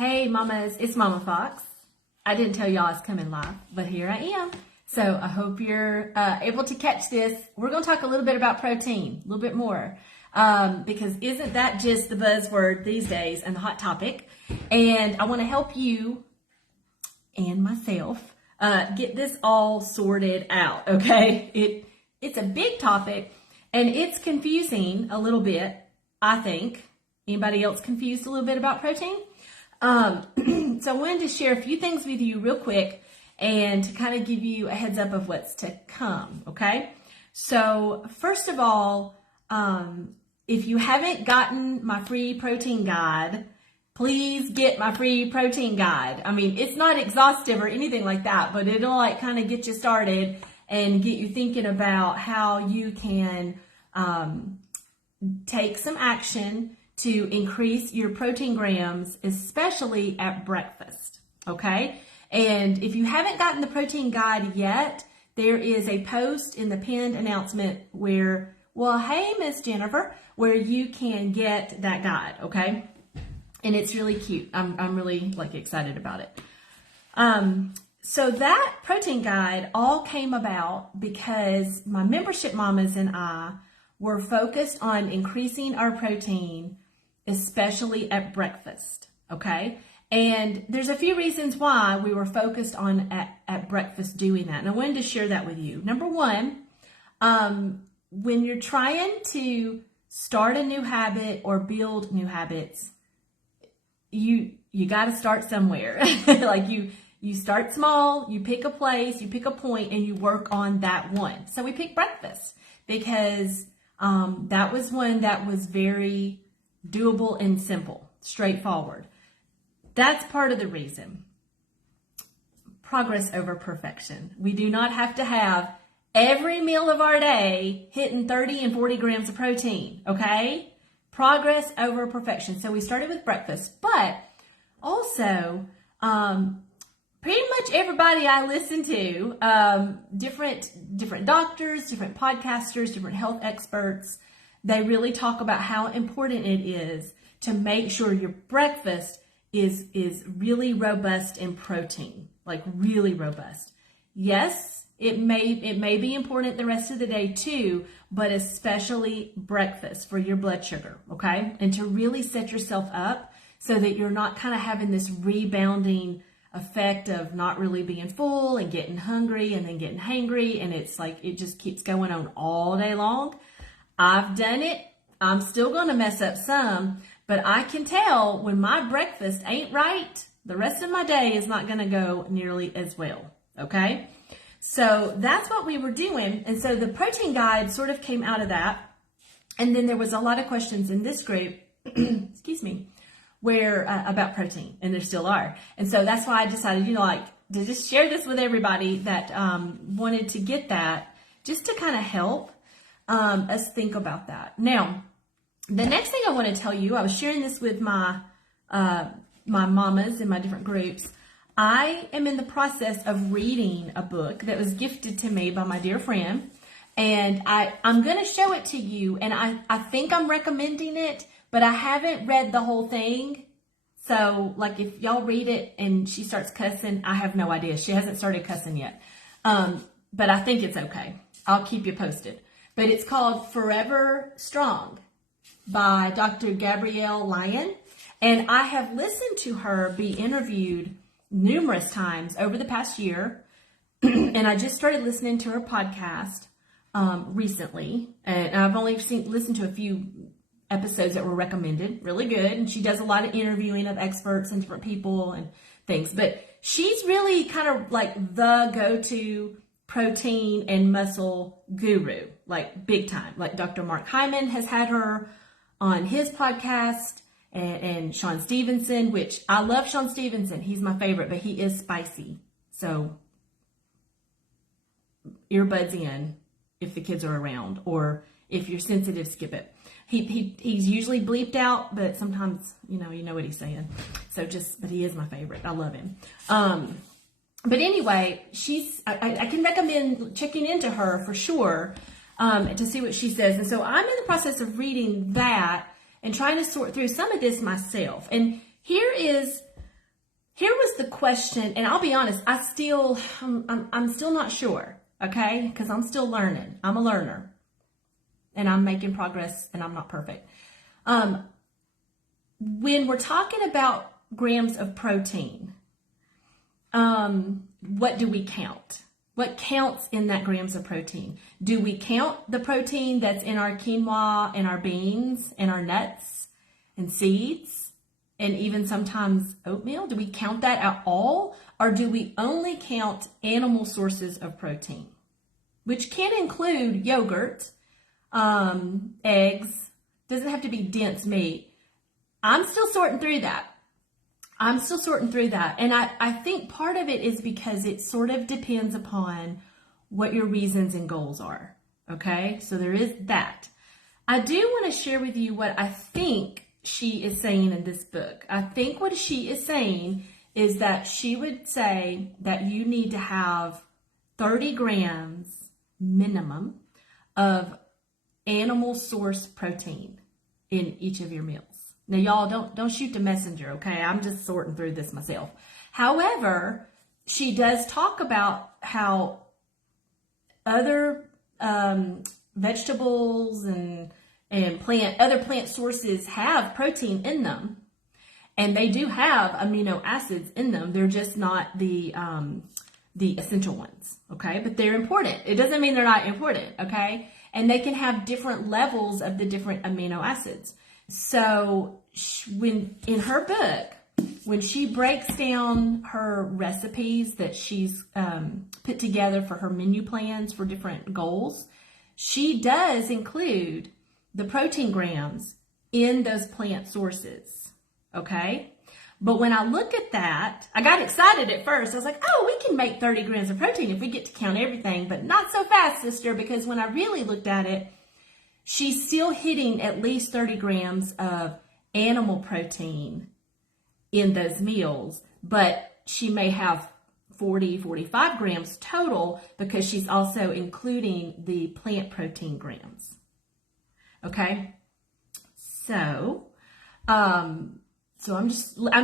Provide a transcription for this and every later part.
Hey mamas, it's Mama Fox. I didn't tell y'all I was coming live, but here I am. So I hope you're able to catch this. We're going to talk a little bit about protein, a little bit more, because isn't that just the buzzword these days and the hot topic? And I want to help you and myself get this all sorted out, okay? It's a big topic and it's confusing a little bit, I think. Anybody else confused a little bit about protein? So I wanted to share a few things with you real quick and to kind of give you a heads up of what's to come, okay? So first of all, if you haven't gotten my free protein guide, please get my free protein guide. I mean, it's not exhaustive or anything like that, but it'll like kind of get you started and get you thinking about how you can take some action to increase your protein grams, especially at breakfast, okay? And if you haven't gotten the protein guide yet, there is a post in the pinned announcement where, well, hey, Miss Jennifer, where you can get that guide, okay? And it's really cute. I'm really like excited about it. So that protein guide all came about because my membership mamas and I were focused on increasing our protein, especially at breakfast, okay? And there's a few reasons why we were focused on at breakfast doing that. And I wanted to share that with you. Number one, when you're trying to start a new habit or build new habits, you got to start somewhere. Like you start small, you pick a place, you pick a point, and you work on that one. So we picked breakfast because that was one that was very doable and simple, straightforward. That's part of the reason. Progress over perfection. We do not have to have every meal of our day hitting 30 and 40 grams of protein, okay? Progress over perfection. So we started with breakfast, but also pretty much everybody I listen to, different doctors, different podcasters, different health experts, they really talk about how important it is to make sure your breakfast is really robust in protein, like really robust. Yes, it may be important the rest of the day too, but especially breakfast for your blood sugar, okay? And to really set yourself up so that you're not kind of having this rebounding effect of not really being full and getting hungry and then getting hangry, and it's like it just keeps going on all day long. I've done it. I'm still going to mess up some, but I can tell when my breakfast ain't right, the rest of my day is not going to go nearly as well, okay? So that's what we were doing, and so the protein guide sort of came out of that, and then there was a lot of questions in this group, excuse me, where about protein, and there still are, and so that's why I decided, to just share this with everybody that wanted to get that, just to kind of help us think about that. Now, the next thing I want to tell you, I was sharing this with my mamas in my different groups. I am in the process of reading a book that was gifted to me by my dear friend, and I'm going to show it to you, and I think I'm recommending it, but I haven't read the whole thing. So, like, if y'all read it and she starts cussing, I have no idea. She hasn't started cussing yet, but I think it's okay. I'll keep you posted. But it's called Forever Strong by Dr. Gabrielle Lyon. And I have listened to her be interviewed numerous times over the past year. And I just started listening to her podcast recently. And I've only listened to a few episodes that were recommended. Really good. And she does a lot of interviewing of experts and different people and things. But she's really kind of like the go-to protein and muscle guru, like big time. Like Dr. Mark Hyman has had her on his podcast, and Sean Stevenson, which I love Sean Stevenson. He's my favorite, but he is spicy. So earbuds in if the kids are around, or if you're sensitive, skip it. He's usually bleeped out, but sometimes, you know what he's saying. So but he is my favorite. I love him. But anyway, I can recommend checking into her for sure, to see what she says. And so I'm in the process of reading that and trying to sort through some of this myself. And here is Here was the question, and I'll be honest, I'm still not sure, okay? Because I'm still learning. I'm a learner, and I'm making progress, and I'm not perfect. When we're talking about grams of protein, what do we count? What counts in that grams of protein? Do we count the protein that's in our quinoa and our beans and our nuts and seeds and even sometimes oatmeal? Do we count that at all? Or do we only count animal sources of protein, which can include yogurt, eggs, doesn't have to be dense meat. I'm still sorting through that. And I think part of it is because it sort of depends upon what your reasons and goals are. Okay, so there is that. I do want to share with you what I think she is saying in this book. I think what she is saying is that she would say that you need to have 30 grams minimum of animal source protein in each of your meals. Now, y'all don't shoot the messenger, okay? I'm just sorting through this myself. However, she does talk about how other vegetables and other plant sources have protein in them, and they do have amino acids in them. They're just not the essential ones, okay? But they're important. It doesn't mean they're not important, okay? And they can have different levels of the different amino acids. So when in her book, when she breaks down her recipes that she's put together for her menu plans for different goals, she does include the protein grams in those plant sources, okay? But when I look at that, I got excited at first. I was like, oh, we can make 30 grams of protein if we get to count everything, but not so fast, sister, because when I really looked at it, she's still hitting at least 30 grams of animal protein in those meals, but she may have 45 grams total because she's also including the plant protein grams. Okay? So I'm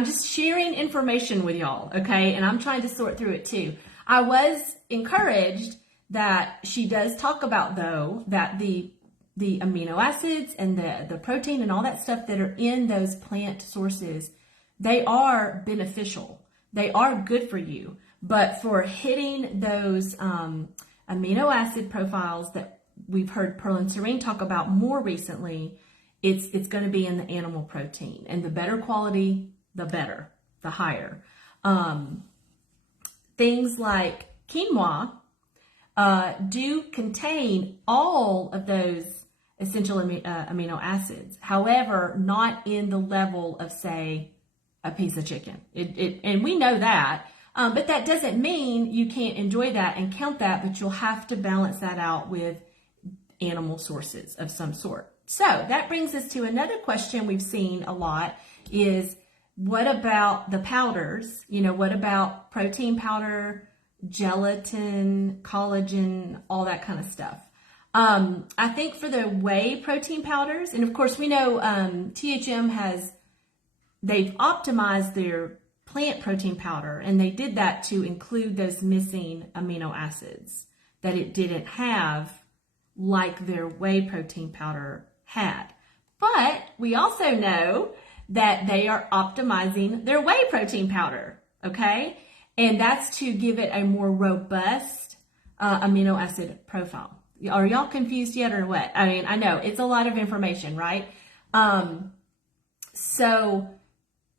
just sharing information with y'all, okay? And I'm trying to sort through it too. I was encouraged that she does talk about, though, that the amino acids and the protein and all that stuff that are in those plant sources, they are beneficial. They are good for you. But for hitting those amino acid profiles that we've heard Pearl and Serene talk about more recently, it's going to be in the animal protein. And the better quality, the better, the higher. Things like quinoa do contain all of those essential amino acids. However, not in the level of, say, a piece of chicken. And we know that. But that doesn't mean you can't enjoy that and count that, but you'll have to balance that out with animal sources of some sort. So that brings us to another question we've seen a lot is, what about the powders? You know, what about protein powder, gelatin, collagen, all that kind of stuff? I think for the whey protein powders, and of course we know THM they've optimized their plant protein powder, and they did that to include those missing amino acids that it didn't have like their whey protein powder had. But we also know that they are optimizing their whey protein powder, okay? And that's to give it a more robust amino acid profile. Are y'all confused yet or what? I mean, I know it's a lot of information, right? So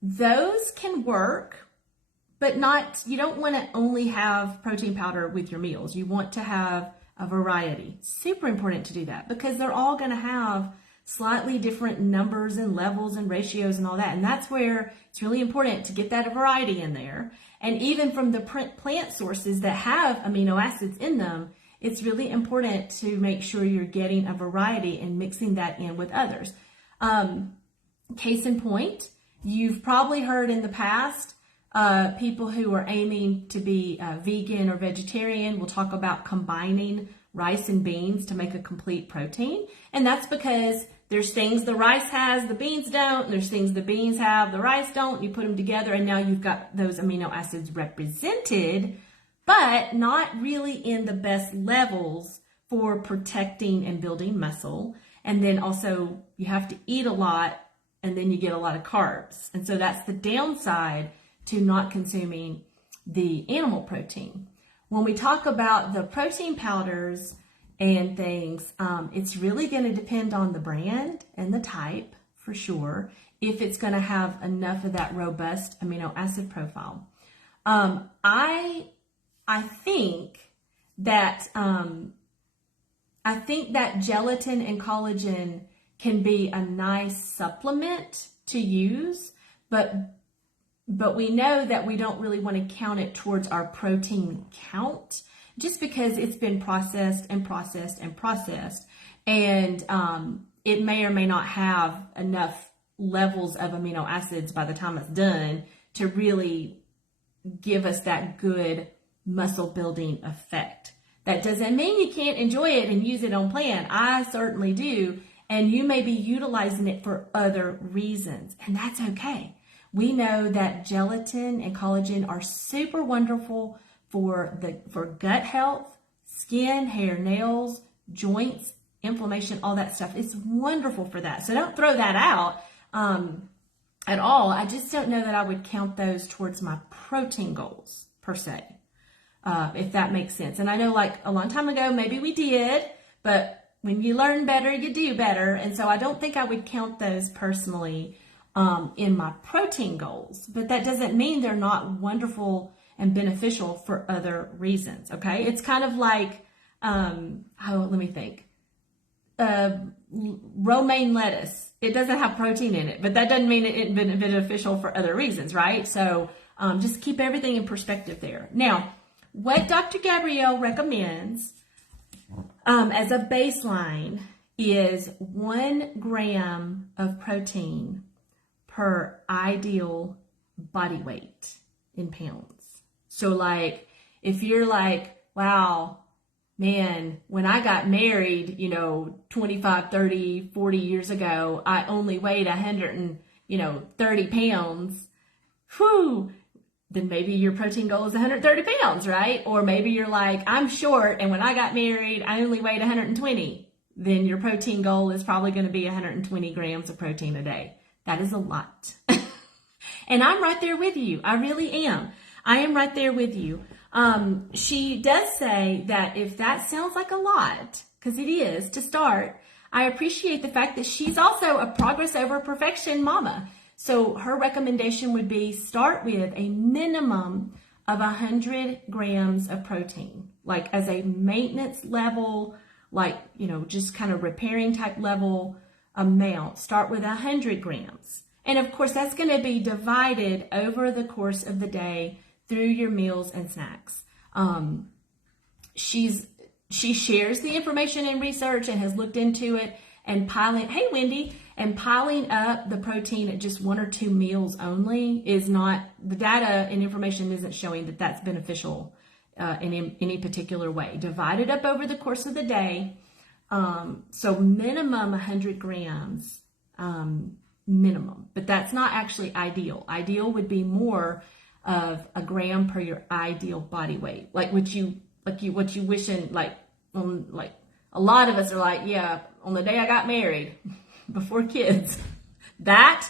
those can work, but you don't want to only have protein powder with your meals. You want to have a variety. Super important to do that because they're all going to have slightly different numbers and levels and ratios and all that. And that's where it's really important to get that variety in there. And even from the plant sources that have amino acids in them, it's really important to make sure you're getting a variety and mixing that in with others. Case in point, you've probably heard in the past, people who are aiming to be vegan or vegetarian will talk about combining rice and beans to make a complete protein. And that's because there's things the rice has, the beans don't. And there's things the beans have, the rice don't. You put them together and now you've got those amino acids represented, but not really in the best levels for protecting and building muscle. And then also you have to eat a lot and then you get a lot of carbs. And so that's the downside to not consuming the animal protein. When we talk about the protein powders and things, it's really going to depend on the brand and the type for sure, if it's going to have enough of that robust amino acid profile. I think that gelatin and collagen can be a nice supplement to use, but we know that we don't really want to count it towards our protein count just because it's been processed and processed and processed. And it may or may not have enough levels of amino acids by the time it's done to really give us that good muscle building effect. That doesn't mean you can't enjoy it and use it on plan. I certainly do. And you may be utilizing it for other reasons, and that's okay. We know that gelatin and collagen are super wonderful for gut health, skin, hair, nails, joints, inflammation, all that stuff. It's wonderful for that. So don't throw that out at all. I just don't know that I would count those towards my protein goals per se, if that makes sense. And I know like a long time ago, maybe we did, but when you learn better, you do better. And so I don't think I would count those personally in my protein goals, but that doesn't mean they're not wonderful and beneficial for other reasons. Okay. It's kind of like, let me think. Romaine lettuce. It doesn't have protein in it, but that doesn't mean it's beneficial for other reasons, right? So just keep everything in perspective there. Now, what Dr. Gabrielle recommends as a baseline is 1 gram of protein per ideal body weight in pounds. So like, if you're like, wow, man, when I got married, 25, 30, 40 years ago, I only weighed 130 pounds. Whew. Then maybe your protein goal is 130 pounds, right? Or maybe you're like, I'm short, and when I got married, I only weighed 120. Then your protein goal is probably going to be 120 grams of protein a day. That is a lot. And I'm right there with you. I really am. I am right there with you. She does say that if that sounds like a lot, because it is to start, I appreciate the fact that she's also a progress over perfection mama. So her recommendation would be start with a minimum of 100 grams of protein, like as a maintenance level, like, just kind of repairing type level amount. Start with 100 grams. And of course, that's going to be divided over the course of the day through your meals and snacks. She shares the information and research and has looked into it and piling up the protein at just 1 or 2 meals only is not, the data and information isn't showing that that's beneficial in any particular way. Divide it up over the course of the day. So minimum 100 grams, minimum, but that's not actually ideal. Ideal would be more of a gram per your ideal body weight, like what you wishing, like a lot of us are like, yeah, on the day I got married, before kids, that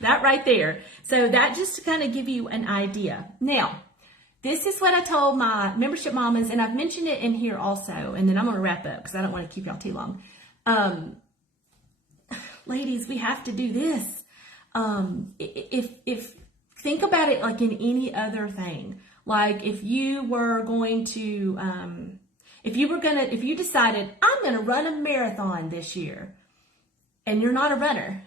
right there. So that just to kind of give you an idea. Now, this is what I told my membership mamas, and I've mentioned it in here also, and then I'm going to wrap up because I don't want to keep y'all too long. Ladies, we have to do this. If think about it like in any other thing, like if you were going to, if you decided I'm going to run a marathon this year, and you're not a runner,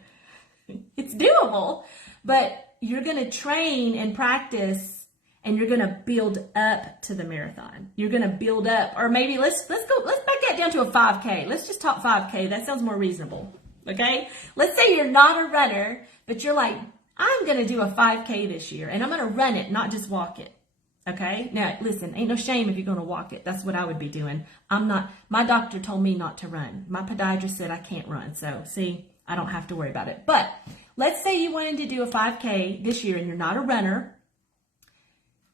it's doable, but you're going to train and practice, and you're going to build up to the marathon. You're going to build up, or maybe let's back that down to a 5K. Let's just talk 5K. That sounds more reasonable. Okay. Let's say you're not a runner, but you're like, I'm going to do a 5K this year, and I'm going to run it, not just walk it. Okay. Now, listen, ain't no shame if you're going to walk it. That's what I would be doing. My doctor told me not to run. My podiatrist said I can't run. So, see, I don't have to worry about it. But let's say you wanted to do a 5K this year and you're not a runner.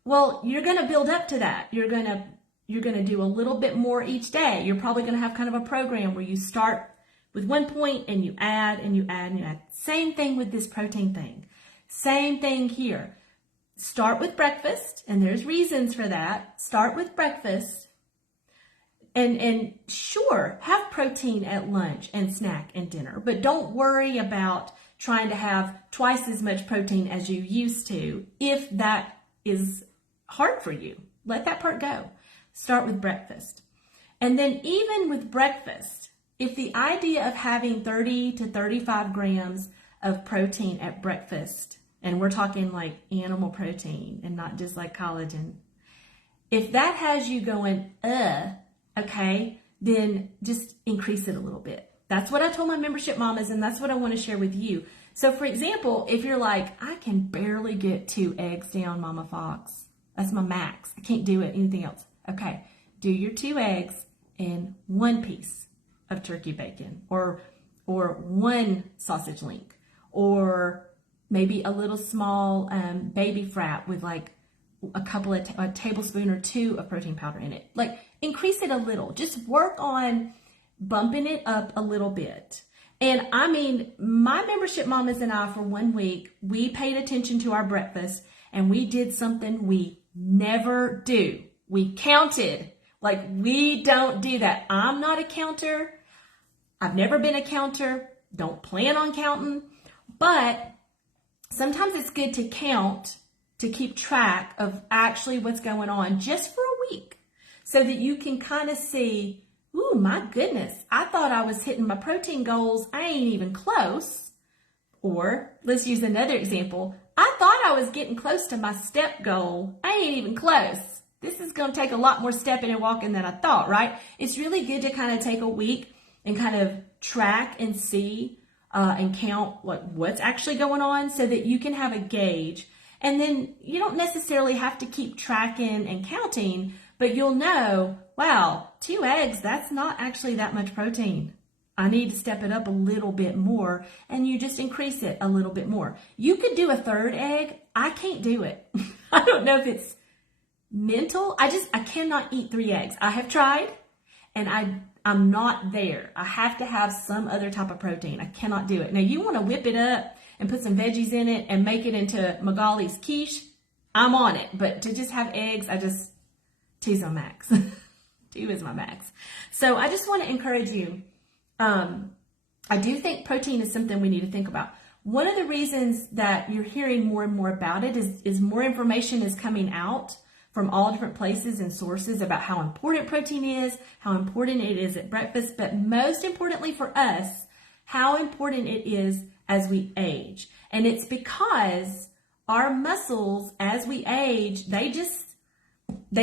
Well, you're going to build up to that. You're going to do a little bit more each day. You're probably going to have kind of a program where you start with one point and you add and you add and you add. Same thing with this protein thing. Same thing here. Start with breakfast, and there's reasons for that. Start with breakfast, and sure, have protein at lunch and snack and dinner, but don't worry about trying to have twice as much protein as you used to if that is hard for you. Let that part go. Start with breakfast. And then even with breakfast, if the idea of having 30 to 35 grams of protein at breakfast, and we're talking like animal protein and not just like collagen, if that has you going, okay, then just increase it a little bit. That's what I told my membership mamas, and that's what I want to share with you. So for example, if you're like, I can barely get 2 eggs down, Mama Fox. That's my max. I can't do it, anything else. Okay, do your 2 eggs and 1 piece of turkey bacon, or 1 sausage link, or maybe a little small baby frat with like a tablespoon or 2 of protein powder in it. Like, increase it a little. Just work on bumping it up a little bit. And I mean, my membership mamas and I, for 1 week, we paid attention to our breakfast, and we did something we never do. We counted. Like, we don't do that. I'm not a counter. I've never been a counter. Don't plan on counting. But sometimes it's good to count, to keep track of actually what's going on just for a week, so that you can kind of see, ooh, my goodness, I thought I was hitting my protein goals. I ain't even close. Or let's use another example. I thought I was getting close to my step goal. I ain't even close. This is going to take a lot more stepping and walking than I thought, right? It's really good to kind of take a week and kind of track and see and count what's actually going on, so that you can have a gauge. And then you don't necessarily have to keep tracking and counting, but you'll know, wow, 2 eggs, that's not actually that much protein. I need to step it up a little bit more, and you just increase it a little bit more. You could do a 3rd egg. I can't do it. I don't know if it's mental. I cannot eat 3 eggs. I have tried, and I'm not there. I have to have some other type of protein. I cannot do it. Now, you want to whip it up and put some veggies in it and make it into Magali's quiche, I'm on it. But to just have eggs, 2's my max. 2 is my max. So I just want to encourage you. I do think protein is something we need to think about. One of the reasons that you're hearing more and more about it is more information is coming out from all different places and sources about how important protein is, how important it is at breakfast, but most importantly for us, how important it is as we age. And it's because our muscles, as we age, they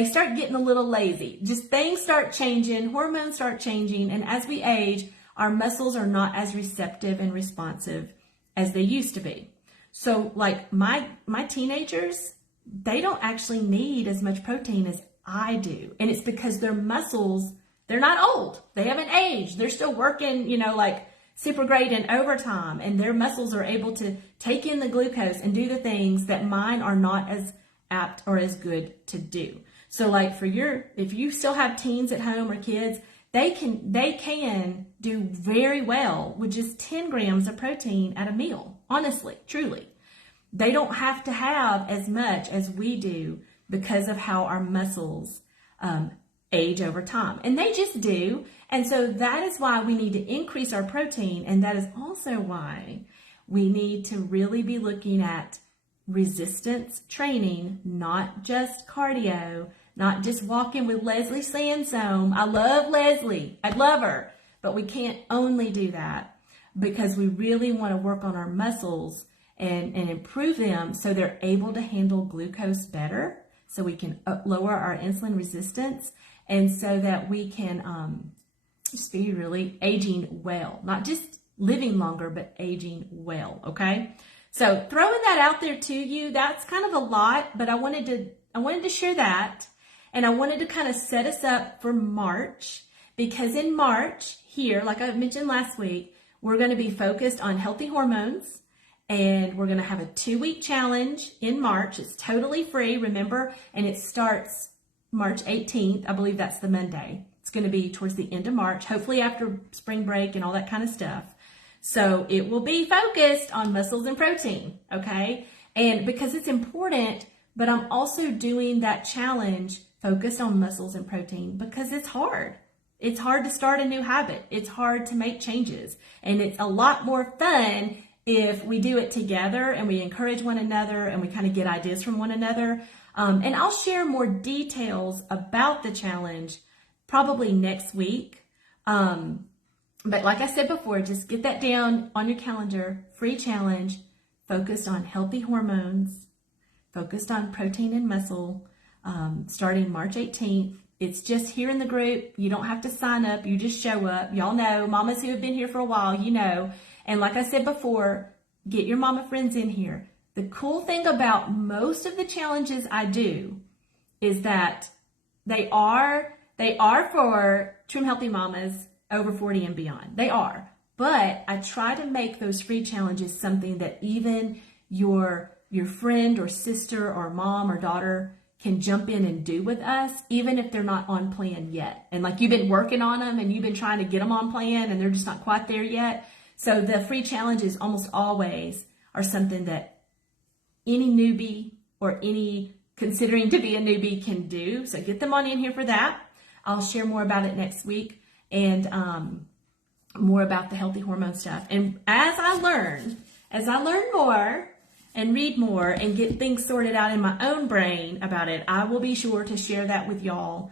start getting a little lazy. Just things start changing, hormones start changing, and as we age, our muscles are not as receptive and responsive as they used to be. So like my teenagers, they don't actually need as much protein as I do. And it's because their muscles, they're not old. They haven't aged. They're still working, like super great and overtime. And their muscles are able to take in the glucose and do the things that mine are not as apt or as good to do. So like if you still have teens at home or kids, they can do very well with just 10 grams of protein at a meal. Honestly, truly. They don't have to have as much as we do because of how our muscles age over time. And they just do. And so that is why we need to increase our protein. And that is also why we need to really be looking at resistance training, not just cardio, not just walking with Leslie Sansome. I love Leslie. I love her. But we can't only do that, because we really want to work on our muscles and improve them so they're able to handle glucose better, so we can lower our insulin resistance, and so that we can just be really aging well, not just living longer, but aging well, okay? So throwing that out there to you, that's kind of a lot, but I wanted to share that. And I wanted to kind of set us up for March, because in March here, like I mentioned last week, we're going to be focused on healthy hormones, and we're going to have a 2-week challenge in March. It's totally free, remember, and it starts March 18th. I believe that's the Monday. It's going to be towards the end of March, hopefully after spring break and all that kind of stuff. So it will be focused on muscles and protein, okay? And because it's important, but I'm also doing that challenge focused on muscles and protein because it's hard. It's hard to start a new habit. It's hard to make changes. And it's a lot more fun if we do it together and we encourage one another and we kind of get ideas from one another. And I'll share more details about the challenge probably next week. But like I said before, just get that down on your calendar. Free challenge, focused on healthy hormones, focused on protein and muscle, starting March 18th. It's just here in the group. You don't have to sign up. You just show up. Y'all know, mamas who have been here for a while, you know. And like I said before, get your mama friends in here. The cool thing about most of the challenges I do is that they are for trim healthy mamas over 40 and beyond. They are. But I try to make those free challenges something that even your friend or sister or mom or daughter can jump in and do with us, even if they're not on plan yet. And like you've been working on them and you've been trying to get them on plan and they're just not quite there yet. So the free challenges almost always are something that any newbie or any considering to be a newbie can do. So get them on in here for that. I'll share more about it next week and more about the healthy hormone stuff. And as I learn more and read more and get things sorted out in my own brain about it, I will be sure to share that with y'all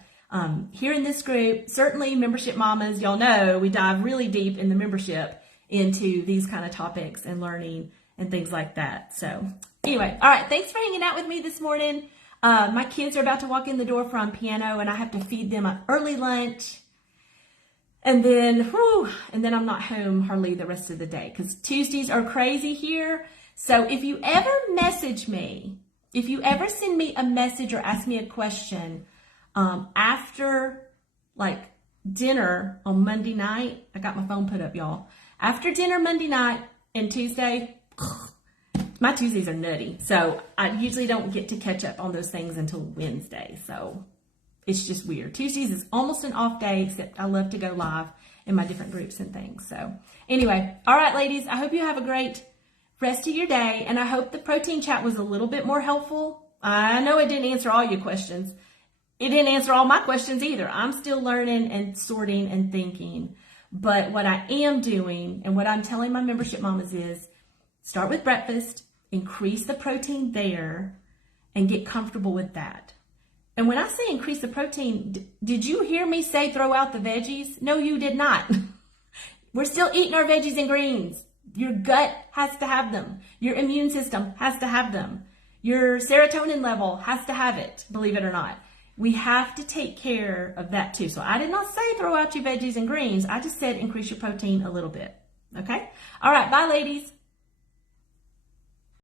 here in this group. Certainly membership mamas, y'all know we dive really deep in the membership into these kind of topics and learning and things like that. So anyway, all right, thanks for hanging out with me this morning. My kids are about to walk in the door from piano and I have to feed them an early lunch. And then I'm not home hardly the rest of the day because Tuesdays are crazy here. So if you ever message me, if you ever send me a message or ask me a question after like dinner on Monday night, I got my phone put up, y'all. After dinner Monday night and Tuesday, my Tuesdays are nutty. So I usually don't get to catch up on those things until Wednesday. So it's just weird. Tuesdays is almost an off day, except I love to go live in my different groups and things. So anyway, all right, ladies, I hope you have a great rest of your day. And I hope the protein chat was a little bit more helpful. I know it didn't answer all your questions. It didn't answer all my questions either. I'm still learning and sorting and thinking. But what I am doing and what I'm telling my membership mamas is start with breakfast, increase the protein there, and get comfortable with that. And when I say increase the protein, did you hear me say throw out the veggies? No, you did not. We're still eating our veggies and greens. Your gut has to have them. Your immune system has to have them. Your serotonin level has to have it, believe it or not. We have to take care of that too. So I did not say throw out your veggies and greens. I just said increase your protein a little bit. Okay? All right. Bye, ladies.